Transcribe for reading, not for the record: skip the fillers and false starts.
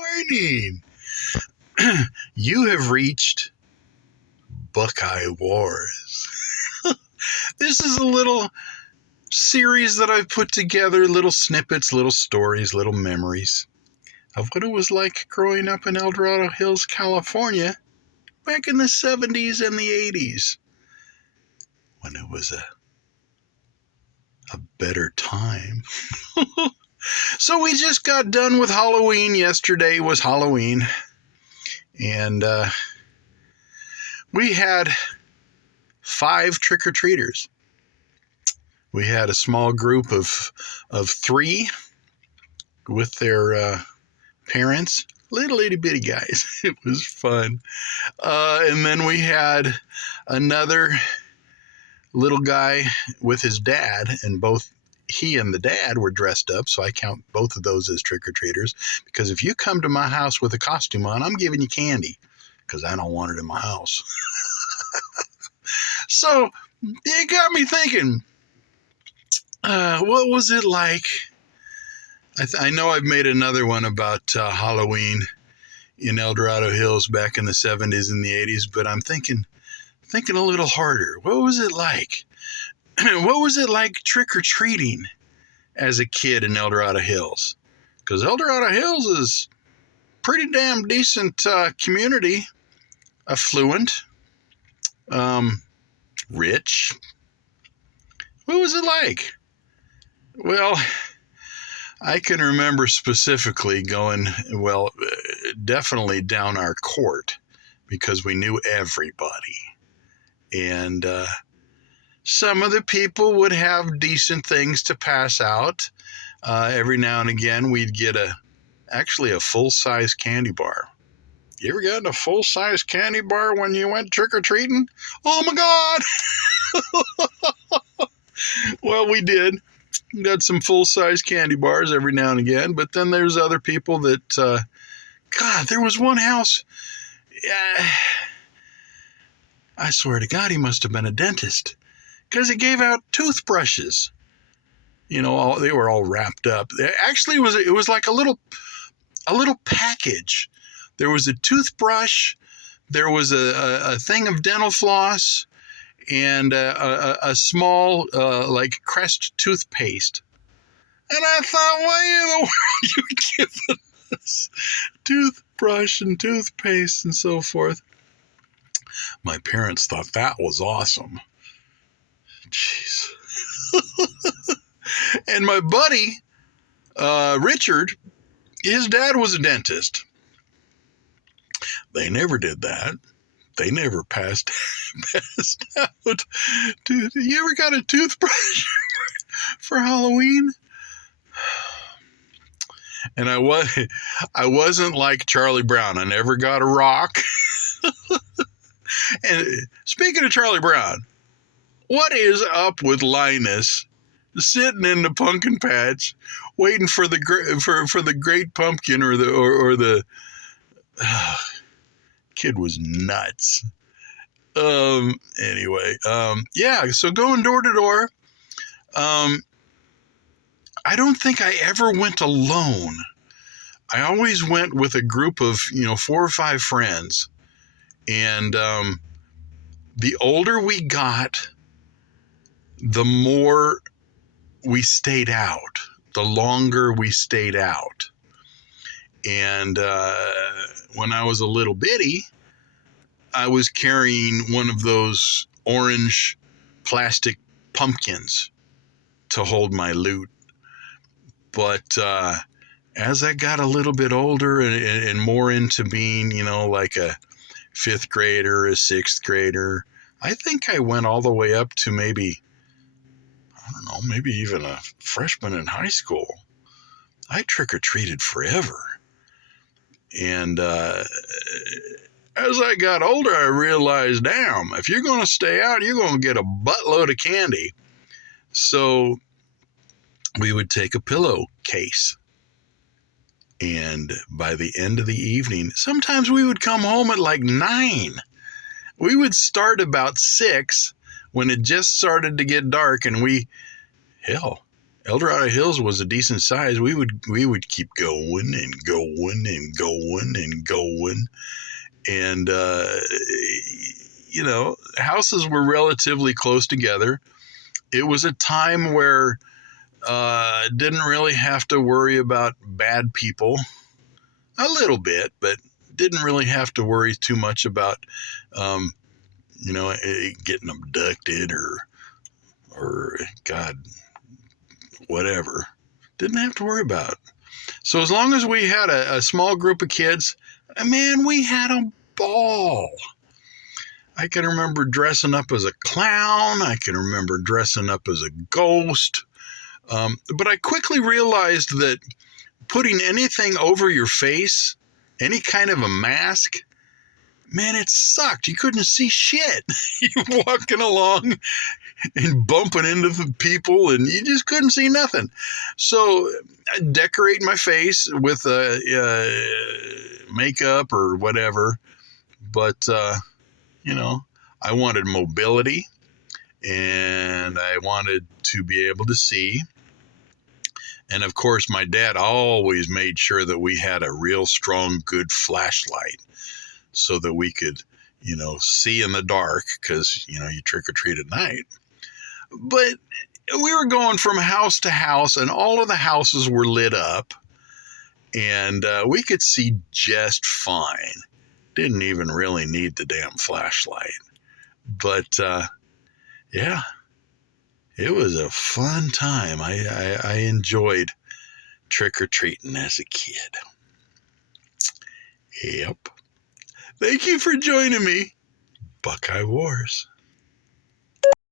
morning. You have reached Buckeye Wars. This is a little series that I've put together, little snippets, little stories, little memories of what it was like growing up in El Dorado Hills, California, back in the 70s and the 80s, when it was a better time. So we just got done with Halloween. Yesterday was Halloween, and we had 5 trick-or-treaters. We had a small group of 3 with their parents, little itty bitty guys. It was fun. And then we had another little guy with his dad, and both he and the dad were dressed up, so I count both of those as trick-or-treaters, because if you come to my house with a costume on, I'm giving you candy, because I don't want it in my house. So it got me thinking, what was it like? I know I've made another one about Halloween in El Dorado Hills back in the 70s and the 80s, but I'm thinking a little harder. What was it like? What was it like trick-or-treating as a kid in El Dorado Hills? Because El Dorado Hills is pretty damn decent community, affluent, rich. What was it like? Well, I can remember specifically going, definitely down our court, because we knew everybody. And some of the people would have decent things to pass out. Every now and again, we'd get actually a full-size candy bar. You ever gotten a full-size candy bar when you went trick-or-treating? Oh, my God! Well, we did. We got some full-size candy bars every now and again, but then there's other people that, God, there was one house, I swear to God, he must have been a dentist, because he gave out toothbrushes. You know, they were all wrapped up. Actually, it was like a little package. There was a toothbrush, there was a thing of dental floss, and a small, like, Crest toothpaste. And I thought, why in the world are you giving us toothbrush and toothpaste and so forth? My parents thought that was awesome. Jeez. And my buddy, Richard, his dad was a dentist. They never did that. They never passed out. Dude, you ever got a toothbrush for Halloween? And I wasn't like Charlie Brown. I never got a rock. And speaking of Charlie Brown, what is up with Linus sitting in the pumpkin patch, waiting for the great pumpkin or the kid was nuts. Anyway, yeah. So going door to door. I don't think I ever went alone. I always went with a group of 4 or 5 friends, and the older we got, the more we stayed out, the longer we stayed out. And when I was a little bitty, I was carrying one of those orange plastic pumpkins to hold my loot. But as I got a little bit older and more into being, like a 5th grader, a 6th grader, I think I went all the way up to maybe even a freshman in high school. I trick-or-treated forever. And as I got older, I realized, damn, if you're going to stay out, you're going to get a buttload of candy. So we would take a pillowcase. And by the end of the evening, sometimes we would come home at like 9. We would start about 6 when it just started to get dark, and El Dorado Hills was a decent size. We would keep going and going and going and going, and houses were relatively close together. It was a time where didn't really have to worry about bad people. A little bit, but didn't really have to worry too much about getting abducted or God, whatever. Didn't have to worry about it. So as long as we had a small group of kids, man, we had a ball. I can remember dressing up as a clown. I can remember dressing up as a ghost. But I quickly realized that putting anything over your face, any kind of a mask, man, it sucked. You couldn't see shit. You're walking along and bumping into the people, and you just couldn't see nothing. So I'd decorate my face with makeup or whatever. But, I wanted mobility, and I wanted to be able to see. And of course, my dad always made sure that we had a real strong, good flashlight so that we could, see in the dark, because, you trick or treat at night. But we were going from house to house, and all of the houses were lit up, and we could see just fine. Didn't even really need the damn flashlight. But, yeah, it was a fun time. I enjoyed trick-or-treating as a kid. Yep. Thank you for joining me. Buckeye Wars.